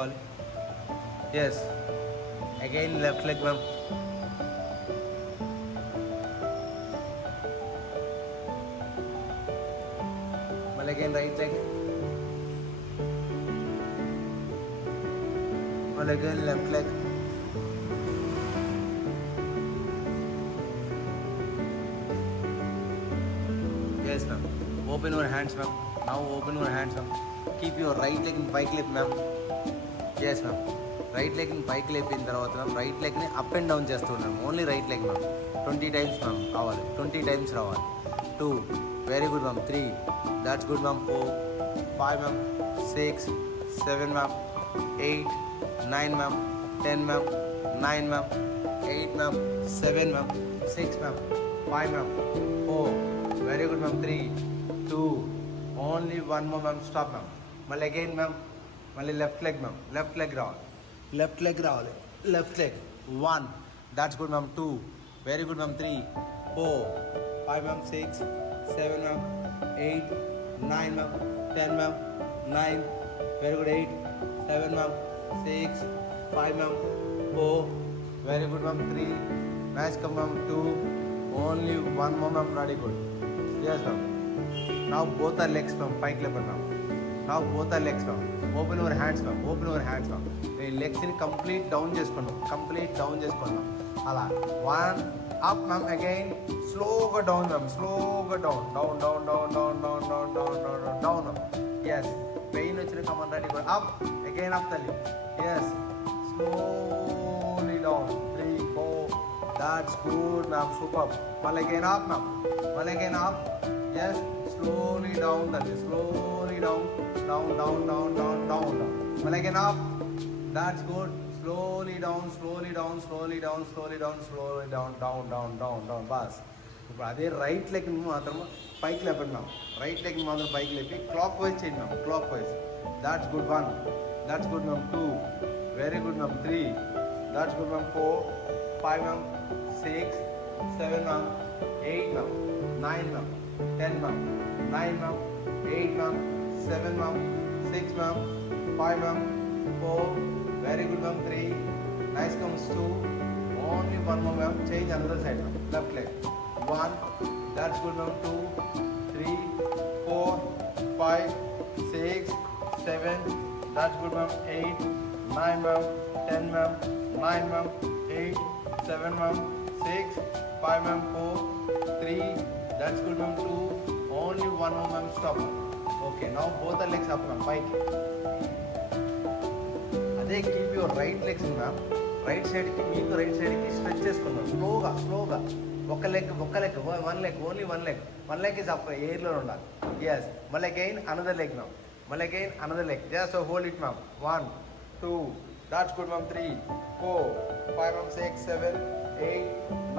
చేసుకోవాలి. Yes, again left leg ma'am. మళ్ళీ again right leg. మళ్ళీ again left leg. Yes ma'am. Open your hands ma'am. Now open your hands ma'am. Keep your right leg in pike lip ma'am. Yes ma'am. Right లెగ్ని పైకి లేపిన తర్వాత ma'am right లెగ్ని up and down చేస్తున్నాం. Only right leg ma'am. 20 times ma'am రావాలి. 20 times రావాలి. 2 very good ma'am. 3 that's good ma'am. 4 5 ma'am. 6 7 ma'am. 8 9 ma'am. 10 ma'am. 9 ma'am. 8 ma'am. 7 ma'am. 6 ma'am. 5 ma'am. 4 very good ma'am. 3 2 only 1 more ma'am. Stop ma'am. మళ్ళీ again ma'am. మళ్ళీ left leg ma'am. Left leg రావాలి. Left leg రావాలి. Left leg 1 that's good ma'am. 2 very good ma'am. 3 4 5 ma'am. 6 7 ma'am. 8 9 ma'am. 10 ma'am. 9 very good. 8 7 ma'am. 6 5 ma'am. 4 very good ma'am. 3 nice come ma'am. 2 only 1 more ma'am. Ready good. Yes ma'am. Now both our legs ma'am. పైకి లేపండి ma'am. Now both our legs ma'am. Open your hands ma'am. Open your hands ma'am. ఈ లెగ్స్ని complete down చేసుకున్నాం. Complete down చేసుకున్నాం. అలా 1 up ma'am. Again స్లోగా down ma'am. స్లోగా down down down down down down down down down down down. Yes, pain వచ్చిన come on ready కూడా. Up again up తల్లి. Yes, slowly down. 3 4 that's good ma'am. Super. మళ్ళీ again up ma'am. మళ్ళీ again up. Yes, slowly down తల్లి. slowly down down down down down down down. మళ్ళీ again up. That's good. slowly down slowly down slowly down slowly down slowly down down down down down. Bus. ఇప్పుడు అదే right leg మాత్రం పైకి లేపండి ma'am. Right leg మాత్రం పైకి లేపి clock wise చేయండి ma'am. Clock wise. That's good. 1 that's good ma'am. 2 very good ma'am. 3 that's good ma'am. 4 5 ma'am. 6 7 ma'am. 8 మ్యామ్. 9 ma'am. 10 ma'am. 9 ma'am. 8 ma'am. 7 ma'am. 6 ma'am. 5 ma'am. 4 very good ma'am. 3 nice comes. 2 only 1 more ma'am. Change another side ma'am. Left leg. 1 that's good ma'am. 2 3 4 5 6 7 that's good ma'am. 8 9 ma'am. 10 ma'am. 9 ma'am. 8 7 ma'am. 6 5 ma'am. 4 3 that's good ma'am. 2 only 1 more ma'am. Stop. Okay, now both are legs up ma'am. పైకి. అదే keep your right legs ma'am. Right సైడ్కి మీకు right సైడ్కి stretch చేసుకుందాం. స్లోగా స్లోగా. ఒక leg 1 leg only 1 leg. 1 leg is up ఎయిర్లో ఉండాలి. ఎస్, మళ్ళీ అగైన్ అనదర్ లెగ్ మ్యామ్. మళ్ళీ again another leg. Just hold it ma'am. 1 2 that's good ma'am. 3 4 5 ma'am. 6 7 8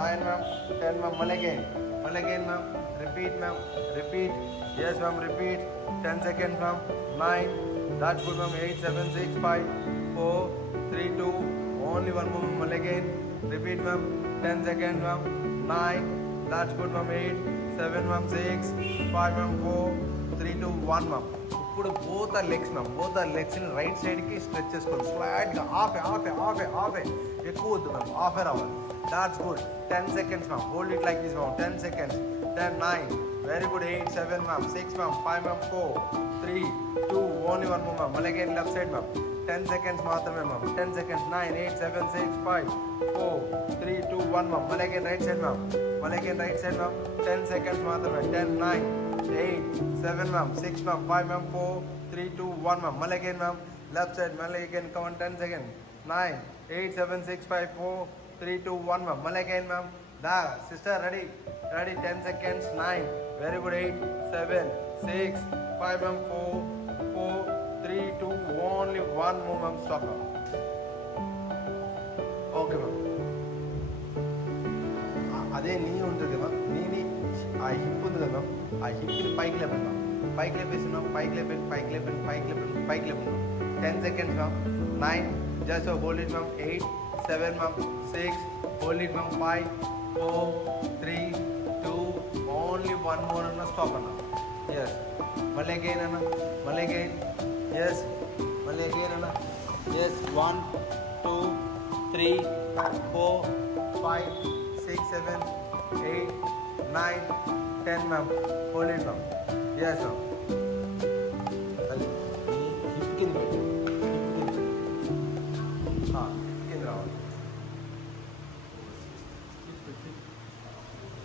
9 ma'am. 10 ma'am. మళ్ళీ again ma'am. Repeat ma'am. Repeat. Yes ma'am. Repeat. 10 seconds ma'am. 9 that's good ma'am. 8 7 6 5 4 3 2 only 1 more ma'am. Again repeat ma'am. 10 seconds ma'am. 9 that's good ma'am. 8 7 ma'am. 6 5 ma'am. 4 3 2 1 ma'am. ఇప్పుడు both our legs ma'am. Both our లెగ్స్ని right సైడ్కి stretch చేసుకోండి. ఫ్లాట్గా ఆఫే ఎక్కువ వద్దు ma'am. ఆఫే రావాలి. That's good. 10 seconds ma'am. Hold it like this ma'am. 10 seconds. 10 9 very good. 8 7 ma'am. 6 ma'am. 5 ma'am. 4 3 2 only 1 more ma'am. మళ్ళీ again left side ma'am. 10 seconds మాత్రమే మ్యామ్. 10 seconds. 9 8 7 6 5 4 3 2 1 మ్యామ్. మళ్ళీ అగైన్ రైట్ సైడ్ మ్యామ్. మళ్ళీ again right side ma'am. 10 seconds మాత్రమే. 10 9 8 7 ma'am. 6 ma'am. 5 ma'am. 4 3 2 1 ma'am. మళ్ళీ again ma'am. Left side. మళ్ళీ again come on. 10 seconds. 9 8 7 6 5 4 3 2 1 ma'am. మళ్ళీ again ma'am. The sister ready. 10 seconds. 9 very good. 8 7 6 5 ma'am. 4 4 3 2 only 1 more ma'am. Stop ma'am. Okay ma'am. అదే knee ఉంటుంది మ్యామ్. నీని ఆ హిప్ ఉంది కదా మ్యామ్. ఆ హిప్ని పైకి లేపండి మ్యామ్. పైకి లేపేస్తున్నాం. పైకి లేపండి. 10 seconds ma'am. 9 just hold it ma'am. 8 7 ma'am. 6 hold it ma'am. 5 4 3 2 only 1 more అన్న. స్టాప్ అన్న. ఎస్, మళ్ళీ అగైన్ అన్న. మళ్ళీ అగైన్. ఎస్, మళ్ళీ అగైన్ అన్న. Yes, 1, 2, 3, 4, 5, 6, 7, 8, 9, 10 ma'am. Hold it ma'am. Yes ma'am. Hip కింద పెట్టు. కింద రావాలి.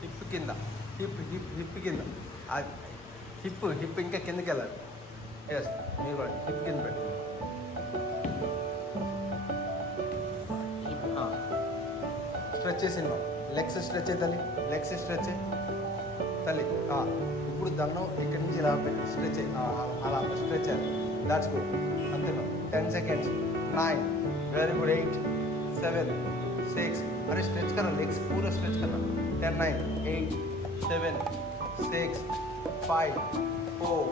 హిప్ కింద. హిప్ కింద. హిప్ ఇంకా కిందకి వెళ్ళాలి. ఎస్ మీరు కూడా హిప్ కింద పెట్టు. స్ట్రెచ్ చేసిందాం. లెగ్స్ స్ట్రెచ్ తల్లి. లెగ్స్ స్ట్రెచ్ తల్లి. ఇప్పుడు దన్నం ఇక్కడి నుంచి ఇలా స్ట్రెచ్ అలా స్ట్రెచ్ అయ్యాలి. That's good. అంతేనా 10 seconds. 9 very good. 8 7 6 अरे स्ट्रेच करना. लेग्स पूरा स्ट्रेच करना. 10 9 8 7 6 5 4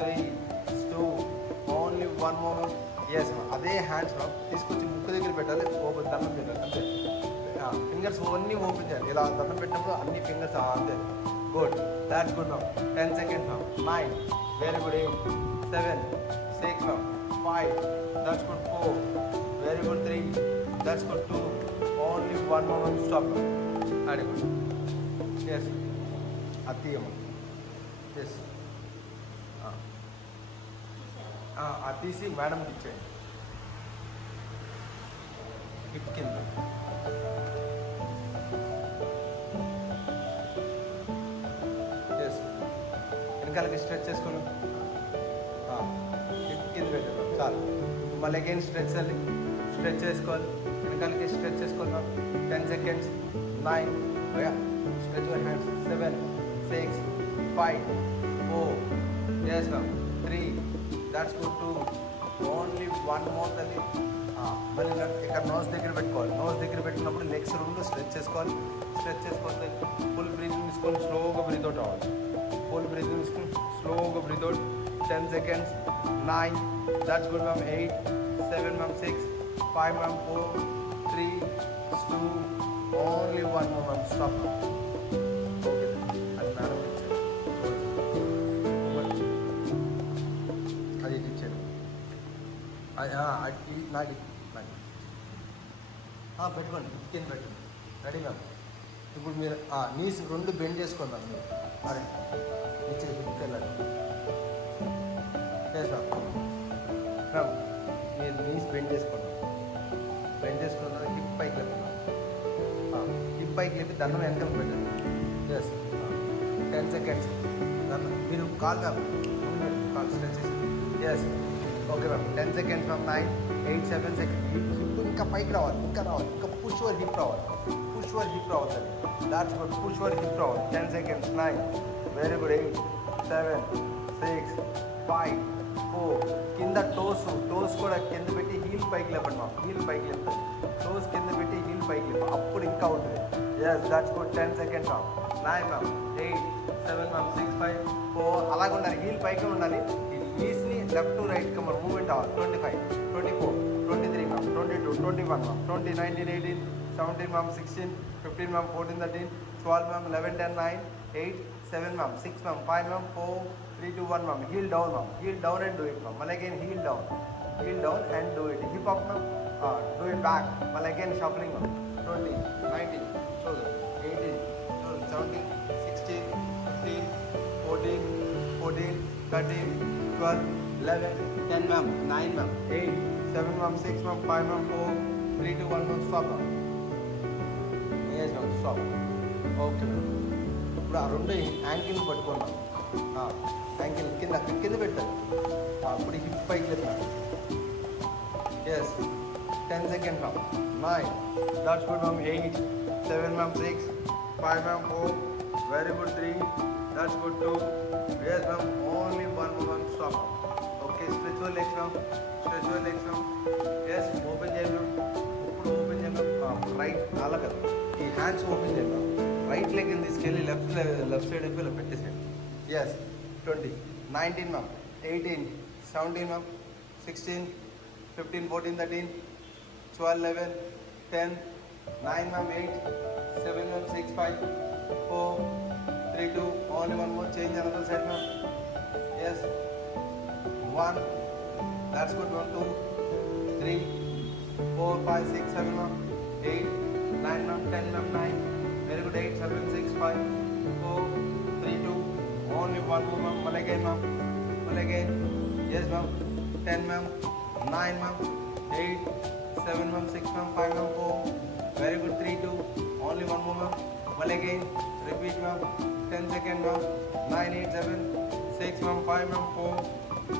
3 2 ఓన్లీ 1 more. ఎస్ అదే హ్యాండ్స్ తీసుకొచ్చి ముక్కు దగ్గర పెట్టాలి. ఓపెన్ దండం పెట్టాలి అంతే. ఫింగర్స్ అన్నీ ఓపెన్ చేయాలి. ఇలా దండం పెట్టినప్పుడు అన్ని ఫింగర్స్ అంతే. Good. That's good ma'am. 10 seconds ma'am. 9 very good. 8 7 6 ma'am. 5 that's good. 4 very good. 3 that's good. 2 only 1 more. Stop ma'am. Very good. Yes అది ఎస్ అది తీసి మేడంకి ఇచ్చేయండి. హిప్ కింద. ఎస్ వెనకాలకి స్ట్రెచ్ చేసుకుని హిప్ కింద పెట్టాను చాలు. మళ్ళీ అగైన్ స్ట్రెచ్ అల్లి స్ట్రెచ్ చేసుకోవాలి. వెనకాలకి స్ట్రెచ్ చేసుకోవాలి. 10 seconds. 9 stretch your hands. 7 6 5 4 yes ma'am. 3 that's good. 2 only 1 more తల్లి. మళ్ళీ ఇక్కడ నోస్ దగ్గర పెట్టుకోవాలి. నోస్ దగ్గర పెట్టినప్పుడు లెగ్స్ రెండు స్ట్రెచ్ చేసుకోవాలి. స్ట్రెచ్ చేసుకోవాలి. ఫుల్ బ్రీతింగ్ తీసుకొని స్లోగా బ్రీత్ అవుట్ అవ్వాలి. ఫుల్ బ్రీతింగ్ తీసుకొని స్లోగా breath out. 10 seconds. 9 that's good ma'am. 8 7 ma'am. 6 5 ma'am. 4 3 2 only 1 more ma'am. Stop. Okay అది మేడం అది ఇచ్చాను. నాకు పెట్టుకోండి. కింద పెట్టండి. Ready ma'am. ఇప్పుడు మీరు నీస్ రెండు బెండ్ చేసుకుందాం. మీరు అరే ఇచ్చిన హిప్ వెళ్ళండి. చేస్తాం మ్యామ్. మీరు నీస్ బెండ్ చేసుకున్నాం. బెండ్ చేసుకున్న తర్వాత హిప్ పైకి లేపున్నాం. హిప్ పైకి లేపి దండం వెనకాల పెట్టండి. Yes 10 seconds. దండం మీరు కాల్ మ్యామ్ కాల్ స్ట్రెచ్ చేసి. Yes okay ma'am. 10 seconds ma'am. 9 8 7 seconds. Hip ఇంకా పైకి రావాలి. ఇంకా రావాలి. ఇంకా పుష్ వర్ హిప్ రావాలి. పుష్ వర్ హిప్ రావాలి sir. That's good. Push your hip రావాలి. 10 seconds. 9 very good. 8 7 6 5 4 కింద టోస్ కూడా కింద పెట్టి హీల్ పైకి లేపండి మ్యామ్. హీల్ పైకి లేపుతుంది. టోస్ కింద పెట్టి హీల్ పైకి లేపు. అప్పుడు ఇంకా ఉంటుంది. Yes that's good. 10 seconds ma'am. 9 ma'am. 8 7 ma'am. 6 5 4 అలాగే ఉండాలి. హీల్ పైకి ఉండాలి. నీస్ని లెఫ్ట్ టు రైట్ కమర్ మూవ్మెంట్ అవ్వాలి. 25 24 23 ma'am. 22 21 ma'am. 20 19 18 17 ma'am. 16 15 ma'am. 14 13 12 ma'am. 11 10 9 8 7 ma'am. 6 ma'am. 5 ma'am. 4 3 2 1 ma'am. Heel down ma'am. Heel down and do it ma'am. మళ్ళీ again heel down and do it. Hip up ma'am. Do it back. మళ్ళీ again shuffling ma'am. 20 19 చూడండి. 18 చూడండి. 17 16 15 14 13 12 11 10 ma'am. 9 ma'am. 8 7 ma'am. 6 ma'am. 5 ma'am. 4 3 2 1 ma'am. Stop ma'am. Yes ma'am. Stop. Okay ma'am. ఇప్పుడు ఆ రెండు యాంకిల్ పట్టుకున్నాం. యాంకిల్ కింద పెట్టాలి. అప్పుడు హిప్ పైకి లేపాలి. Yes 10 seconds ma'am. 9 that's good ma'am. 8 7 ma'am. 6 5 ma'am. 4 very good. 3 that's good. 2 yes ma'am. Only 1 more ma'am. Stop. Okay stretch your legs ma'am. Yes open చేయండి మ్యామ్. ఇప్పుడు ఓపెన్ చేయండి మ్యామ్. రైట్ అలా కదా ఈ హ్యాండ్స్ ఓపెన్ చేయండి ma'am. Right leg తీసుకెళ్ళి left side వైపు ఇలా పెట్టేసేయండి. Yes 20 19 ma'am. 18 17 ma'am. 16 15 14 13 12 11 10 9 ma'am. 8 7 ma'am. 6 5 4 3 2 only 1 more. Change another side ma'am. Yes 1 that's good. 1 2 3 3, 4, 5, 6, 7, ma'am. 8, 9, ma'am. 10, ma'am. 9. Very good. 8, 7, 6, 5, 4, 3, 2. Only one more, ma'am. One again, ma'am. One again. Yes, ma'am. 10, ma'am. 9, ma'am. 8, 7, ma'am. 6, ma'am. 5, ma'am. 4. Very good. 3, 2. Only one more, ma'am. One again. Repeat, ma'am. 10 seconds, ma'am. 9, 8, 7, 6, ma'am. 5, ma'am. 4.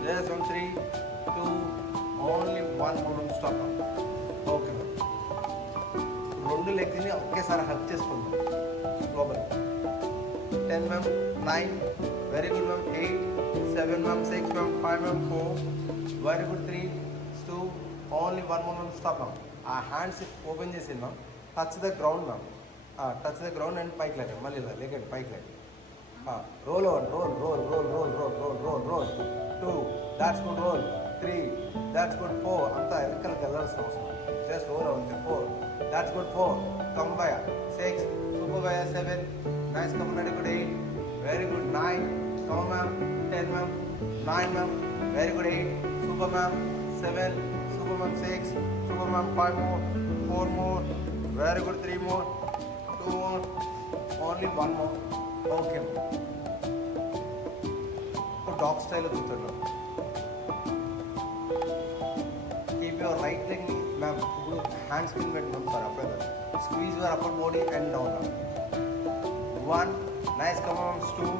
Yes, ma'am. 3, 2. Only one more, ma'am. Stop, ma'am. Okay, ma'am. రెండు లెగ్స్ని ఒకేసారి హక్ చేసుకుందాం లోపల. 10, ma'am. 9. Very good, ma'am. 8, 7, ma'am. 6, ma'am. 5, ma'am. 4. Very good. 3, 2. Only one more, ma'am. Stop, ma'am. ఆ hands open చేసి ma'am. Touch the ground ma'am. Touch the ground and పైకి లేకండి. మళ్ళీ లేకండి, పైకి లేకండి. రోల్ అవ్వండి. Roll roll roll roll roll roll roll roll. 2, that's good. Roll. 3, that's good. 4, అంతా వెనకాలకి వెళ్ళాల్సిన అవసరం. జస్ట్ రోల్ అవ్వండి. 4, దాట్స్ గుడ్. 4, కమ్ బయ. 6, సూపర్ బయ. 7, nice. Come very good. 8, very good. 9, come ma'am. 10, ma'am. 9, ma'am. Very good. 8, super ma'am. 7, super ma'am. 6, super ma'am. 5 more, 4 more, very good. 3 more, 2 more, only 1 more. Okay. So dog style of kuchonna. Keep your right leg, ma'am. Hands can bend, ma'am. For upper. Squeeze your upper body and down. 1, nice. Come on, 2,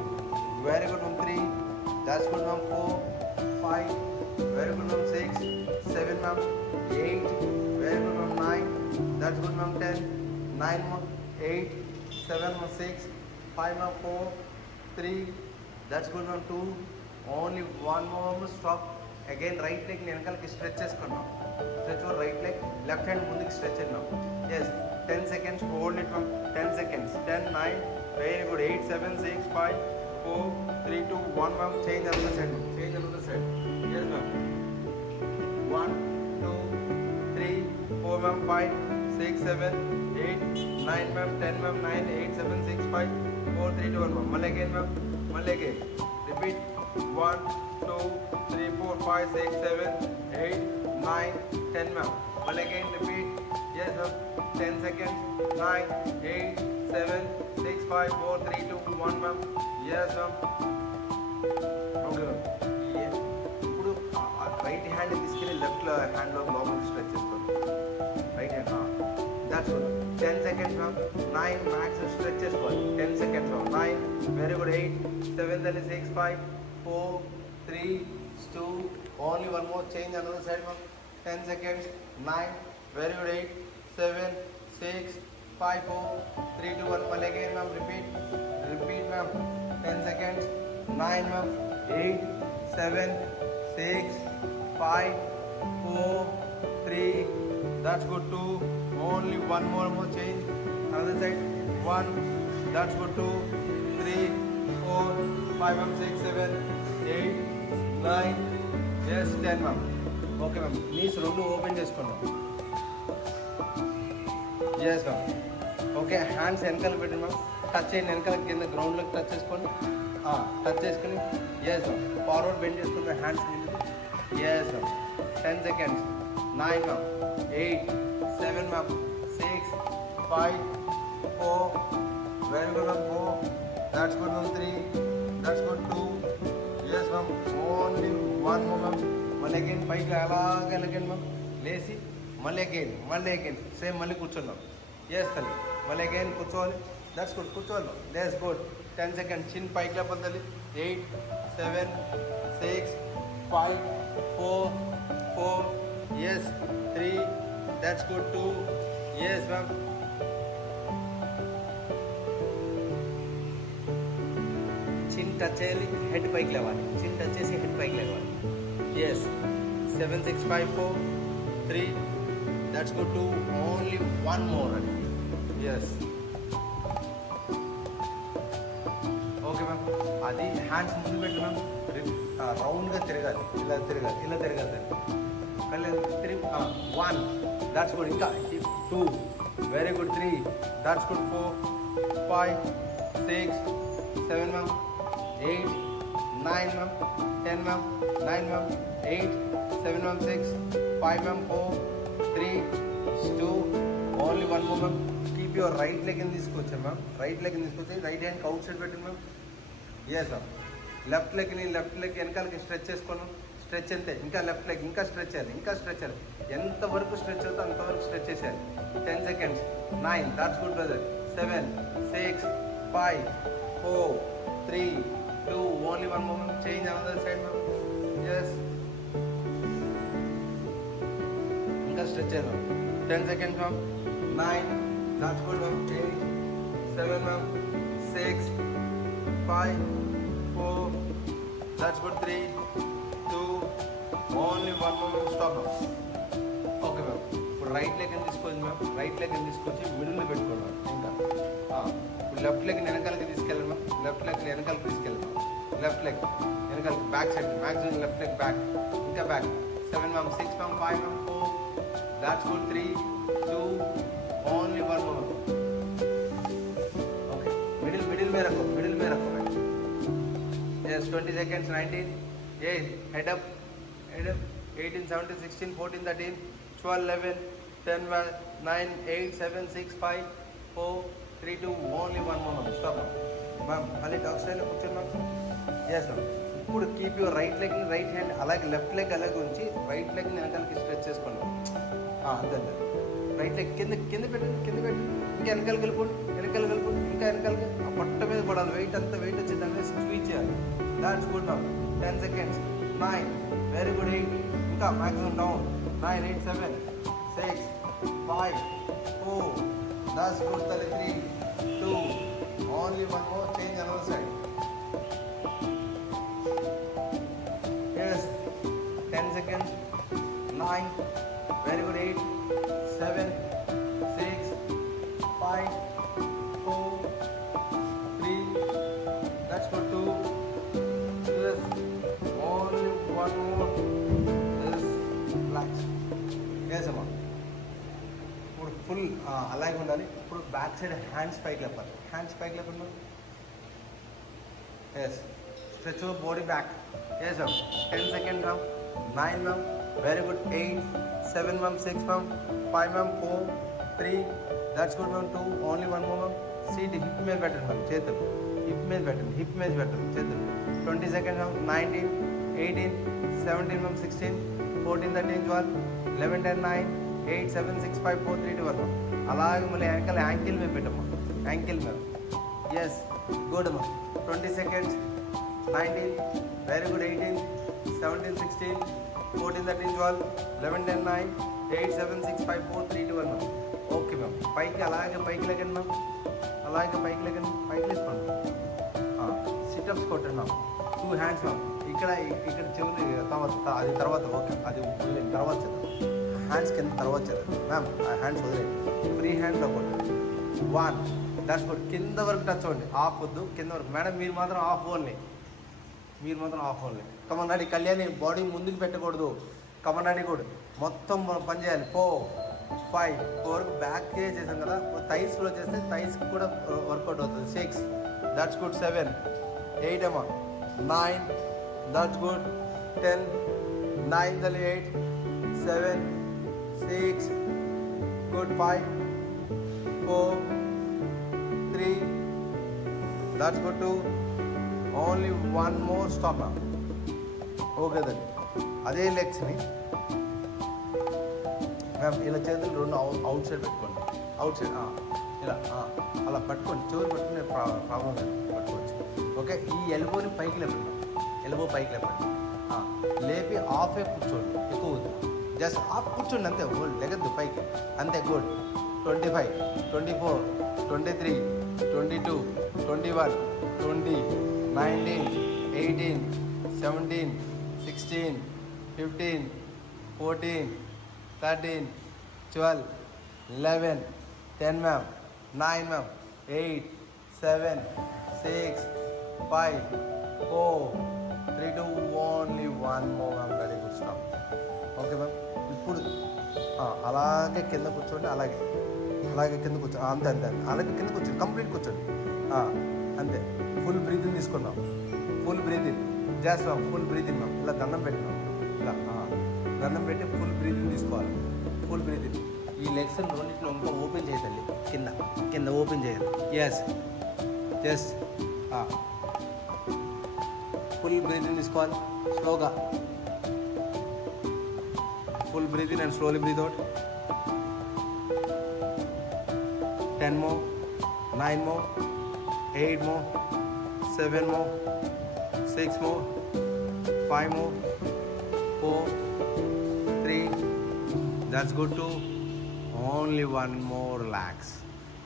very good, ma'am. 3, that's good, ma'am. 4, 5, very good, ma'am. 6, 7, ma'am. 8, very good, ma'am. 9, that's good, ma'am. 10, 9, ma'am. 8, 7, ma'am. 6, 5, ma'am. 4, 3, that's good, ma'am. 2, only one more, ma'am. Stop. Again, right leg ni వెనకాలకి stretch చేసుకున్నాం. Stretch your right leg, left hand ముందుకి stretch చేద్దాం. Yes, 10 seconds, hold it, ma'am. 10 seconds. 10, 9, very good. 8, 7, 6, 5, 4, 3, 2, 1, ma'am. Change another side, ma'am. Change another side. Yes, ma'am. 1, 2, 3, 4, ma'am. 5, 6, 7, 8, 9, ma'am. 10, ma'am. 9, 8, 7, 6, 5, 4, 3, 2, 1, ma'am. One again, ma'am. One again. Repeat. 1, 2, 3, 4, 5, 6, 7, 8, 9, 10, ma'am. One again. Repeat. Yes, ma'am. 10 seconds. 9, 8, 7, 6, 5, 4, 3, 2, 1, ma'am. Yes, ma'am. Okay, ma'am. ఇప్పుడు right hand తీసుకెళ్ళి లెఫ్ట్ హ్యాండ్లో లోపలికి స్ట్రెచ్ చేసుకోండి. Right hand. That's good. 10 seconds, ma'am. 9 max stretch చేసుకోవాలి. 10 seconds, ma'am. 9, very good. 8, 7, then 6, 5, 4, 3, 2, only one more. Change another side, ma'am. 10 seconds. 9, very good. 8, 7, 6, 5, 4, 3, 2, 1. One again, ma'am. Repeat, ma'am. 10 seconds. 9, ma'am. 8, 7, 6, 5, 4, 3. That's good. 2. Only one more. Change another side. 1. That's good. 2, 3, 4, 5, ma'am. 6, 7, 8, 9. Yes, 10, ma'am. Okay, ma'am. Knees రెండు ఓపెన్ చేసుకున్నాం. Yes, ma'am. Okay, hands వెనకాల పెట్టండి, ma'am. Touch చేయండి. వెనకాల కింద గ్రౌండ్లోకి టచ్ చేసుకోండి. టచ్ చేసుకుని. Yes, ma'am. ఫార్వర్డ్ బెండ్ చేసుకుని హ్యాండ్స్. Yes, ma'am. 10 seconds. 9, ma'am. 8, 7, ma'am. 6, 5, 4. Very good, ma'am. 4. That's good, ma'am. 3. That's good. 2. Yes, ma'am. Only one more, ma'am. మళ్ళీ అగైన్ పైకి అలాగే వెళ్ళకండి, మ్యామ్. లేచి మళ్ళీ అగైన్ సేమ్ మళ్ళీ కూర్చుందాం. ఎస్ తల్లి. మళ్ళీ అగైన్ కూర్చోవాలి. That's good. కూర్చోవాలి. That's good. 10 seconds. చిన్న పైకి లేపొద్దాలి. 8, 7, 6, 5, 4, 4. Yes, 3. That's good. 2. Yes, ma'am. చిన్ టచ్ చేయాలి. హెడ్ పైకి లేవాలి. చిన్ టచ్ చేసి హెడ్ పైకి లేవాలి. Yes, 7, 6, 5, 4, 3. That's good. 2. Only one more. Yes. Okay, ma'am. అది హ్యాండ్స్ ముందు పెట్టి, మ్యామ్. రౌండ్గా తిరగాలి. ఇలా తిరగాలి. మళ్ళీ 3. 1. That's good. ఇంకా 2. Very good. 3. That's good. 4, 5, 6, 7, ma'am. 8, 9 ma'am, 10 ma'am, 9 ma'am, 8, 7 ma'am, 6, 5 ma'am, 4, 3, 2, only one more ma'am. Keep your right leg in this position ma'am. Right leg in this position, right hand outside పెట్టండి ma'am. Yes ma'am. Left leg వెనకాలకి stretch చేసుకోను. Stretch అంతే. ఇంకా left leg ఇంకా స్ట్రెచ్ చేయాలి, ఇంకా స్ట్రెచ్ చేయాలి. ఎంతవరకు స్ట్రెచ్ అవుతుందో అంతవరకు స్ట్రెచ్ చేసేయాలి. 10 seconds. 9, that's good brother. 7, 6, 5, 4, 3, 2, only one more. Change another side ma'am. Yes. ఇంకా స్ట్రెచ్ చేయాలి. 10 seconds ma'am. 9, that's good ma'am. 8, 7 ma'am. 6, 5, 4, that's good. 3, 2, only one more. Stop now. Okay ma'am. ఇప్పుడు రైట్ లెగ్ అని తీసుకోండి మ్యామ్. రైట్ లెగ్ అని తీసుకొచ్చి మిడిల్లో పెట్టుకోండి మ్యామ్. ఇంకా ఇప్పుడు లెఫ్ట్ లెగ్ వెనకాలకి తీసుకెళ్ళండి మ్యామ్. లెఫ్ట్ లెగ్ వెనకాలకి తీసుకెళ్ళండి మ్యామ్. లెఫ్ట్ లెగ్ వెనకాలకి back side maximum left leg back. ఇంకా back. 7 ma'am, 6 ma'am, 5 ma'am, 4, that's good. 3, 2, only one more. Okay. Middle में रखो मैम. Yes, 20 seconds. 19, 8, head up, 18, 17, 16, 14, 13, 12, 11, 10, 9, 8, 7, 6, 5, 4, 3, 2, only one more. Stop now. Ma'am, మళ్ళీ dog స్టైల్లో కూర్చోండి ma'am. Yes ma'am. ఇప్పుడు keep your right leg right hand అలాగే left leg అలాగే ఉంచి right leg వెనకాలకి స్ట్రెచ్ చేసుకోండి. అంతే. రైట్ లెగ్ కింద పెట్టండి. ఇంకా వెనకాలకి వెళ్ళిపోండి. ఇంకా వెనకాలకి ఆ పొట్ట మీద పడాలి. వెయిట్ వచ్చి దాన్ని స్క్వీజ్ చేయాలి. That's good ma'am. 10 seconds. 9, very good. 8, ఇంకా maximum down. 9, 8, 7, 6, 5, 4, that's good. 3, 2, only one more. Change another side. Yes, 10 seconds. 9, very good. 8, 7, 6, 5, 4, 3, that's good. 2, yes, only one more. Yes, relax. Yes అమ్మా. ఇప్పుడు ఫుల్ అలాగే ఉండాలి. ఇప్పుడు బ్యాక్ సైడ్ హ్యాండ్స్ పైకి లేపాలి. Yes, stretch body back. Yes ma'am. 10 seconds ma'am. 9 ma'am, very good. 8, 7 ma'am, 6 ma'am, 5 ma'am, 4, 3, that's good ma'am. 2, only one more ma'am. Seat hip మీద పెట్టండి మ్యామ్. చేతులు హిప్ మీద పెట్టండి చేతులు. 20 seconds మ్యామ్. 19, 18, 17 మ్యామ్, 16, 14, 13, 12, 11, 10, 9, 8, 7, 6, 5, 4, 3, 2, 1 మ్యామ్. అలాగే మళ్ళీ వెనకాల యాంకిల్ మీద పెట్టమ్మా. యాంకిల్ మీద. ఎస్, గుడ్ అమ్మా. 20 seconds. 19, very good. 18, 17, 16, 14, 13, 12, 11, 10, 9, 8, 7, 6, 5, 4, 3, 2, 1 ma'am. Okay ma'am. పైకి లేకండి మ్యామ్. పైకి లేసుకోండి. సిటప్స్ కొట్టండి మ్యామ్. 2 hands మ్యామ్. ఇక్కడ చెవులు అది తర్వాత. ఓకే, అది తర్వాత చేద్దాం. హ్యాండ్స్ కింద తర్వాత చేద్దాం మ్యామ్. హ్యాండ్స్ వదిలేయండి. ఫ్రీ హ్యాండ్స్ కొట్టండి. 1, దట్స్ గుడ్. కింద వరకు టచ్ అవ్వండి. ఆఫ్ వద్దు, కింద వరకు. మేడం మీరు మాత్రం ఆఫ్ ఓన్లీ. కమన్నాడి కళ్యాణి బాడీ ముందుకు పెట్టకూడదు. కమన్నాడి కూడా మొత్తం పని చేయాలి. 4, 5 వరకు బ్యాక్ చేసాం కదా. థైస్లో చేస్తే థైస్కి కూడా వర్కౌట్ అవుతుంది. 6, దట్స్ గుడ్. 7, 8 అమ్మా. 9, దట్స్ గుడ్. 10, 9, 8, 7, 6, గుడ్. 5, 4, 3, that's good. 2, only one more. Stop నా. ఓకే దండి. అదే లెగ్స్ని మ్యామ్ ఇలా చేతులు 2 అవుట్ సైడ్ పెట్టుకోండి. ఇలా అలా పట్టుకోండి. చెవులు పట్టుకునే ప్రాబ్లం లేదు, పట్టుకోవచ్చు. ఓకే, ఈ ఎల్బోని పైకి లేపండి. లేపి ఆఫే కూర్చోండి. ఎక్కువ జస్ట్ ఆఫ్ కూర్చోండి అంతే. లెగద్దు పైకి అంతే. గుడ్. 25, 24, 23, 22, 21, 20, 19, 18, 17, 16, 15, 14, 13, 12, 11, 10 ma'am, 9 ma'am, 8, 7, 6, 5, 4, 3, 2, only one more ma'am. Very good. Stop. Okay ma'am. ఇప్పుడు అలాగే కింద కూర్చోండి. అలాగే కింద కూర్చోండి. అంతే. అలాగే కింద కూర్చోండి. కంప్లీట్ కూర్చోండి. అంతే. ఫుల్ బ్రీతింగ్ తీసుకుందాం. Just ma'am full breathing ma'am. ఇలా దండం పెట్టి మ్యామ్. ఇలా దండం పెట్టి ఫుల్ బ్రీతింగ్ తీసుకోవాలి. Full breathing. ఈ లెగ్స్ రెండింటిని ఇంకా ఓపెన్ చేయాలి. కింద కింద ఓపెన్ చేయాలి. ఎస్ జస్ట్ ఫుల్ బ్రీతింగ్ తీసుకోవాలి. స్లోగా full breathing and slowly breath out. 10 more, 9 more, 8 more, 7 more, 6 more, 5 more, 4, 3. That's good too. Only one more relax.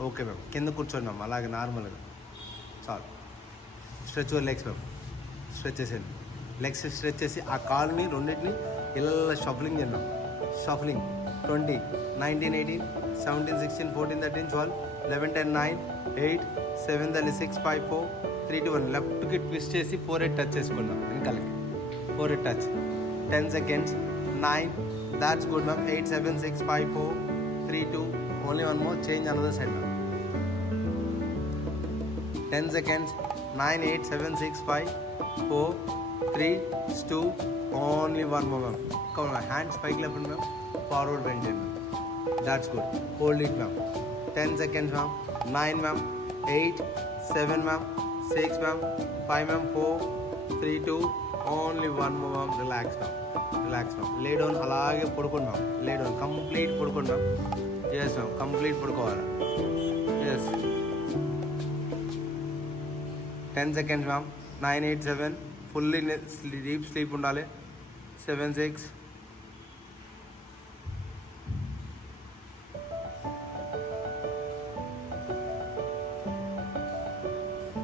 Okay ma'am. కింద కూర్చోండి మ్యామ్. అలాగే నార్మల్గా చాలు. Stretch your legs ma'am. Stretch చేసేయండి. లెగ్స్ స్ట్రెచ్ చేసి ఆ కాలుని రెండింటిని ఇలా షఫలింగ్ చేద్దాం. షఫలింగ్. 20, 19, 18, 17, 16, 14, 13, 12, 11, 10, 9, 8, 7, 6, 5, 4, 3, 2, 1. లెఫ్ట్కి ట్విస్ట్ చేసి 4 టచ్ చేసుకుందాం. వెనకాలకి 4 టచ్. 10 seconds. 9. That's good ma'am. 8, 7, 6, 5, 4, 3, 2. Only one more. Change another side ma'am. 10 seconds. 9, 8, 7, 6, 5, 4, 3, 2. Only one more ma'am. Come on, hands spike left ma'am. Forward bend ma'am. That's good. Hold it ma'am. 10 seconds ma'am. 9 ma'am. 8, 7 ma'am. 6 ma'am. 5 ma'am. 4, 3, 2. Only one more ma'am. Relax ma'am. Relax ma'am. Lay down. అలాగే పడుకోండి ma'am. Lay down. Complete పడుకోండి ma'am. Yes ma'am. Complete పడుకోవాలి. Yes. 10 seconds ma'am. 9, 8, 7. Fully deep sleep ఉండాలి. 7, 6.